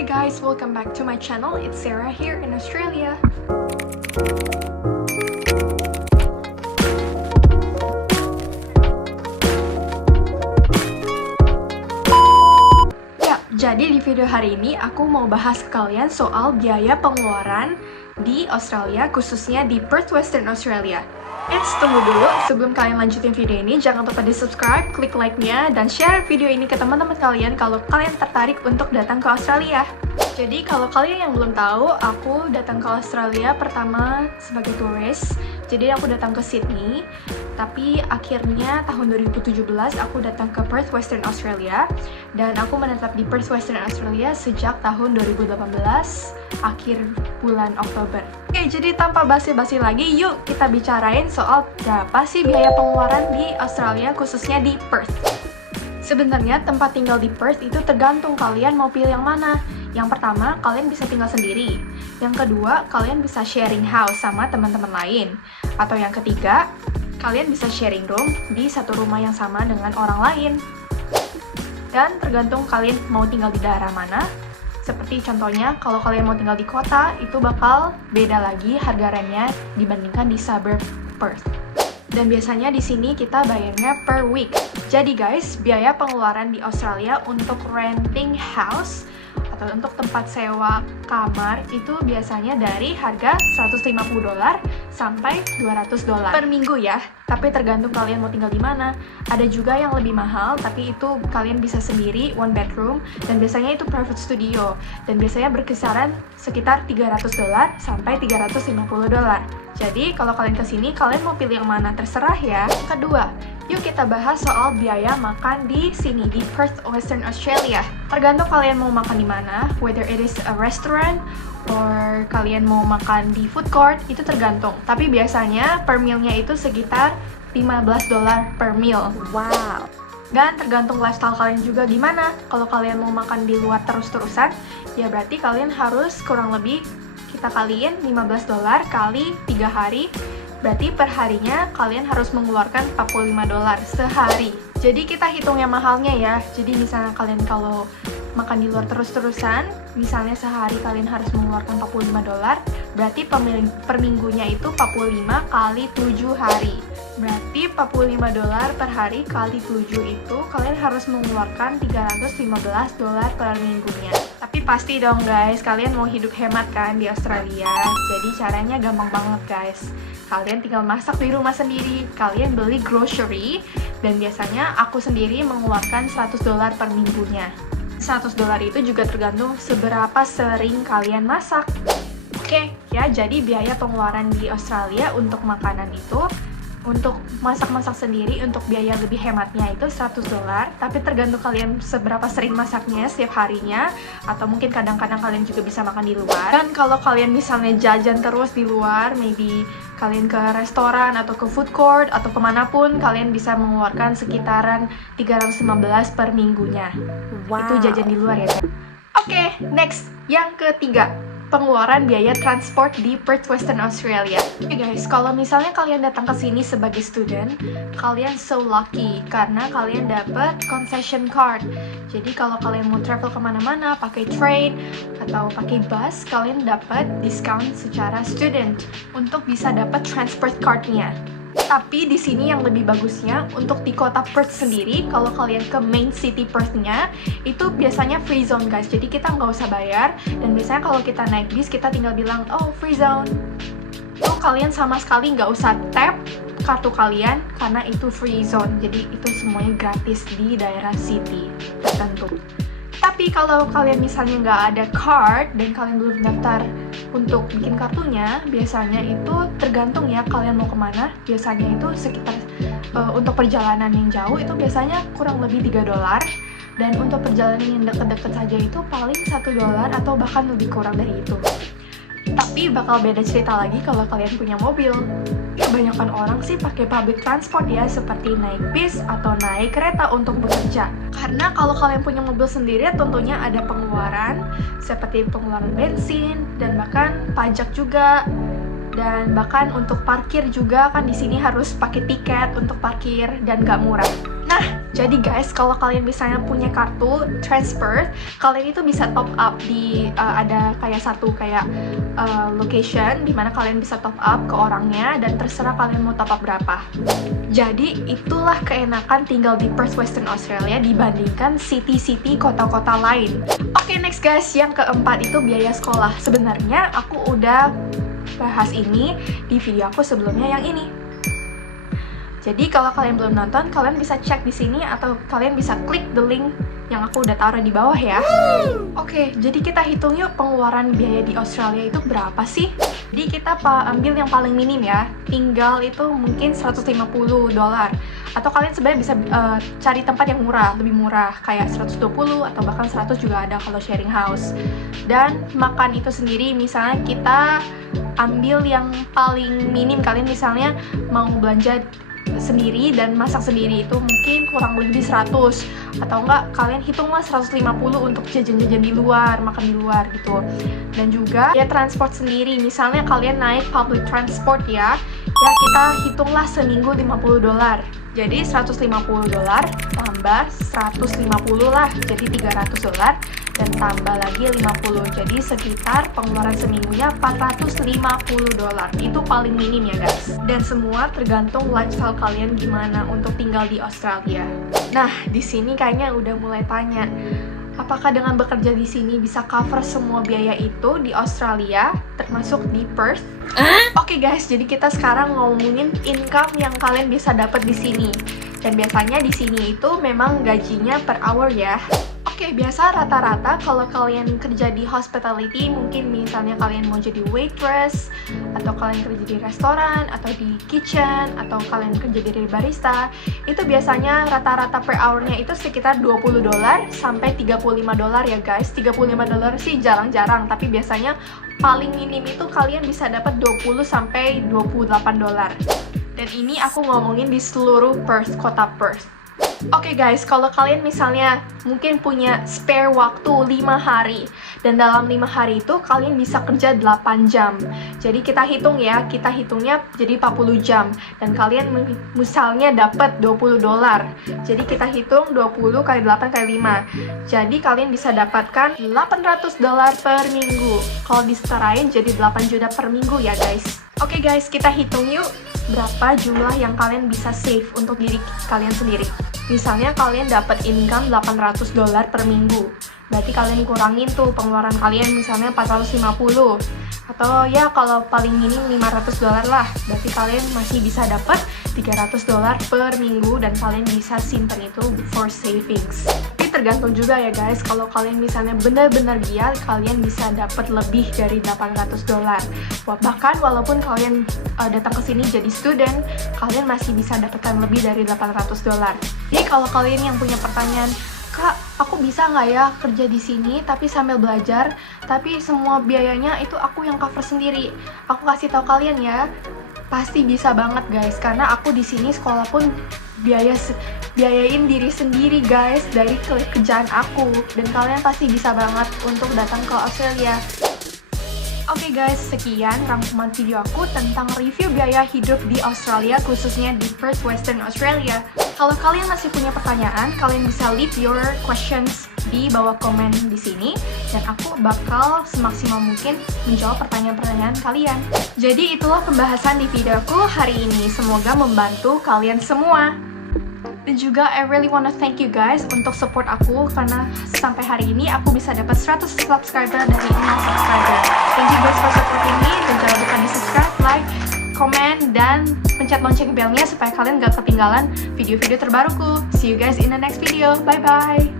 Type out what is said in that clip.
Hi guys, welcome back to my channel. It's Sarah here in Australia. Ya, jadi di video hari ini aku mau bahas ke kalian soal biaya pengeluaran di Australia, khususnya di Perth, Western Australia. Tunggu dulu, sebelum kalian lanjutin video ini, jangan lupa di subscribe, klik like-nya, dan share video ini ke teman-teman kalian kalau kalian tertarik untuk datang ke Australia. Jadi kalau kalian yang belum tahu, aku datang ke Australia pertama sebagai turis. Jadi aku datang ke Sydney, tapi akhirnya tahun 2017 aku datang ke Perth, Western Australia. Dan aku menetap di Perth, Western Australia sejak tahun 2018, akhir bulan Oktober. Oke, jadi tanpa basi-basi lagi, yuk kita bicarain soal berapa sih biaya pengeluaran di Australia, khususnya di Perth. Sebenarnya tempat tinggal di Perth itu tergantung kalian mau pilih yang mana. Yang pertama, kalian bisa tinggal sendiri. Yang kedua, kalian bisa sharing house sama teman-teman lain. Atau yang ketiga, kalian bisa sharing room di satu rumah yang sama dengan orang lain. Dan tergantung kalian mau tinggal di daerah mana. Seperti contohnya, kalau kalian mau tinggal di kota, itu bakal beda lagi harga rentnya dibandingkan di suburb Perth. Dan biasanya di sini kita bayarnya per week. Jadi guys, biaya pengeluaran di Australia untuk renting house atau untuk tempat sewa kamar itu biasanya dari harga $150 sampai $200 per minggu ya. Tapi tergantung kalian mau tinggal di mana. Ada juga yang lebih mahal, tapi itu kalian bisa sendiri, one bedroom, dan biasanya itu private studio. Dan biasanya berkisaran sekitar $300 sampai $350. Jadi kalau kalian kesini, kalian mau pilih yang mana terserah ya. Kedua, yuk kita bahas soal biaya makan di sini, di Perth, Western Australia. Tergantung kalian mau makan di mana, whether it is a restaurant or kalian mau makan di food court, itu tergantung. Tapi biasanya per mealnya itu sekitar $15 per meal. Wow. Dan tergantung lifestyle kalian juga gimana. Kalau kalian mau makan di luar terus-terusan, ya berarti kalian harus kurang lebih kita kaliin $15 kali 3 hari. Berarti per harinya kalian harus mengeluarkan $45 sehari. Jadi kita hitung yang mahalnya ya. Jadi misalnya kalian kalau makan di luar terus-terusan, misalnya sehari kalian harus mengeluarkan $45, berarti per minggunya itu 45 kali 7 hari. Berarti $45 per hari kali 7 itu kalian harus mengeluarkan $315 per minggunya. Tapi pasti dong guys, kalian mau hidup hemat kan di Australia. Jadi caranya gampang banget guys. Kalian tinggal masak di rumah sendiri, kalian beli grocery, dan biasanya aku sendiri mengeluarkan $100 per minggunya. $100 itu juga tergantung seberapa sering kalian masak. Oke, ya jadi biaya pengeluaran di Australia untuk makanan itu, untuk masak-masak sendiri, untuk biaya lebih hematnya itu $100, tapi tergantung kalian seberapa sering masaknya setiap harinya, atau mungkin kadang-kadang kalian juga bisa makan di luar. Dan kalau kalian misalnya jajan terus di luar, maybe kalian ke restoran atau ke food court atau kemanapun, kalian bisa mengeluarkan sekitaran $315 per minggunya. Wow. Itu jajan di luar ya. Oke, next, yang ketiga, pengeluaran biaya transport di Perth, Western Australia. Oke guys, kalau misalnya kalian datang ke sini sebagai student, kalian so lucky karena kalian dapat concession card. Jadi kalau kalian mau travel kemana-mana pakai train atau pakai bus, kalian dapat diskon secara student untuk bisa dapat transport card-nya. Tapi di sini yang lebih bagusnya untuk di kota Perth sendiri, kalau kalian ke main city Perth-nya, itu biasanya free zone guys. Jadi kita nggak usah bayar, dan biasanya kalau kita naik bis, kita tinggal bilang, oh free zone. Itu kalian sama sekali nggak usah tap kartu kalian, karena itu free zone. Jadi itu semuanya gratis di daerah city tertentu. Tapi kalau kalian misalnya nggak ada card dan kalian belum daftar untuk bikin kartunya, biasanya itu tergantung ya kalian mau kemana. Biasanya itu sekitar untuk perjalanan yang jauh itu biasanya kurang lebih $3. Dan untuk perjalanan yang deket-deket saja itu paling $1 atau bahkan lebih kurang dari itu. Tapi bakal beda cerita lagi kalau kalian punya mobil. Kebanyakan orang sih pakai public transport ya, seperti naik bis atau naik kereta untuk bekerja. Karena kalau kalian punya mobil sendiri, tentunya ada pengeluaran seperti pengeluaran bensin dan bahkan pajak juga. Dan bahkan untuk parkir juga kan di sini harus pakai tiket untuk parkir dan gak murah. Nah, jadi guys, kalau kalian misalnya punya kartu transfer, kalian itu bisa top up di ada kayak satu location di mana kalian bisa top up ke orangnya dan terserah kalian mau top up berapa. Jadi itulah keenakan tinggal di Perth Western Australia dibandingkan city-city kota-kota lain. Oke, next guys, yang keempat itu biaya sekolah. Sebenarnya aku udah bahas ini di video aku sebelumnya yang ini. Jadi kalau kalian belum nonton, kalian bisa cek di sini atau kalian bisa klik the link yang aku udah taruh di bawah ya. Oke, jadi kita hitung yuk pengeluaran biaya di Australia itu berapa sih? Jadi kita ambil yang paling minim ya. Tinggal itu mungkin $150. Atau kalian sebenarnya bisa cari tempat yang murah, lebih murah, kayak 120 atau bahkan 100 juga ada kalau sharing house. Dan makan itu sendiri, misalnya kita ambil yang paling minim, kalian misalnya mau belanja sendiri dan masak sendiri itu mungkin kurang lebih 100, atau enggak kalian hitunglah 150 untuk jajan-jajan di luar, makan di luar gitu. Dan juga ya transport sendiri, misalnya kalian naik public transport ya kita hitunglah seminggu $50. Jadi $150 tambah 150 lah, jadi $300, dan tambah lagi 50, jadi sekitar pengeluaran seminggunya $450. Itu paling minim ya guys. Dan semua tergantung lifestyle kalian gimana untuk tinggal di Australia. Nah, di sini kayaknya udah mulai tanya, apakah dengan bekerja di sini bisa cover semua biaya itu di Australia, termasuk di Perth? Oke guys, jadi kita sekarang ngomongin income yang kalian bisa dapat di sini. Dan biasanya di sini itu memang gajinya per hour ya. Oke, biasa rata-rata kalau kalian kerja di hospitality, mungkin misalnya kalian mau jadi waitress, atau kalian kerja di restoran, atau di kitchen, atau kalian kerja jadi barista, itu biasanya rata-rata per hournya itu sekitar $20 sampai $35 ya guys. $35 sih jarang-jarang, tapi biasanya paling minim itu kalian bisa dapat $20 sampai $28. Dan ini aku ngomongin di seluruh Perth, kota Perth. Oke guys, kalau kalian misalnya mungkin punya spare waktu 5 hari, dan dalam 5 hari itu kalian bisa kerja 8 jam. Jadi kita hitung ya, kita hitungnya jadi 40 jam, dan kalian misalnya dapat $20. Jadi kita hitung 20 kali 8 kali 5. Jadi kalian bisa dapatkan $800 per minggu. Kalau disetarain jadi 8 juta per minggu ya guys. Oke guys, kita hitung yuk berapa jumlah yang kalian bisa save untuk diri kalian sendiri. Misalnya kalian dapat income $800 per minggu, berarti kalian kurangin tuh pengeluaran kalian misalnya 450, atau ya kalau paling minim $500 lah, berarti kalian masih bisa dapat $300 per minggu dan kalian bisa simpan itu for savings. Tapi tergantung juga ya guys, kalau kalian misalnya benar-benar giat, kalian bisa dapat lebih dari $800. Bahkan walaupun kalian datang ke sini jadi student, kalian masih bisa dapatkan lebih dari $800. Jadi kalau kalian yang punya pertanyaan, Kak, aku bisa nggak ya kerja di sini tapi sambil belajar, tapi semua biayanya itu aku yang cover sendiri? Aku kasih tahu kalian ya, pasti bisa banget guys, karena aku di sini sekolah pun biayain diri sendiri guys dari kerjaan aku, dan kalian pasti bisa banget untuk datang ke Australia. Oke guys, sekian rangkuman video aku tentang review biaya hidup di Australia, khususnya di Perth Western Australia. Kalau kalian masih punya pertanyaan, kalian bisa leave your questions di bawah komen di sini, dan aku bakal semaksimal mungkin menjawab pertanyaan-pertanyaan kalian. Jadi itulah pembahasan di videoku hari ini, semoga membantu kalian semua. Dan juga I really wanna thank you guys untuk support aku, karena sampai hari ini aku bisa dapat 100 subscriber dari 0 subscriber. Thank you guys for supporting me, dan jangan lupa di subscribe, like, komen, dan pencet lonceng belnya supaya kalian gak ketinggalan video-video terbaruku. See you guys in the next video. Bye bye.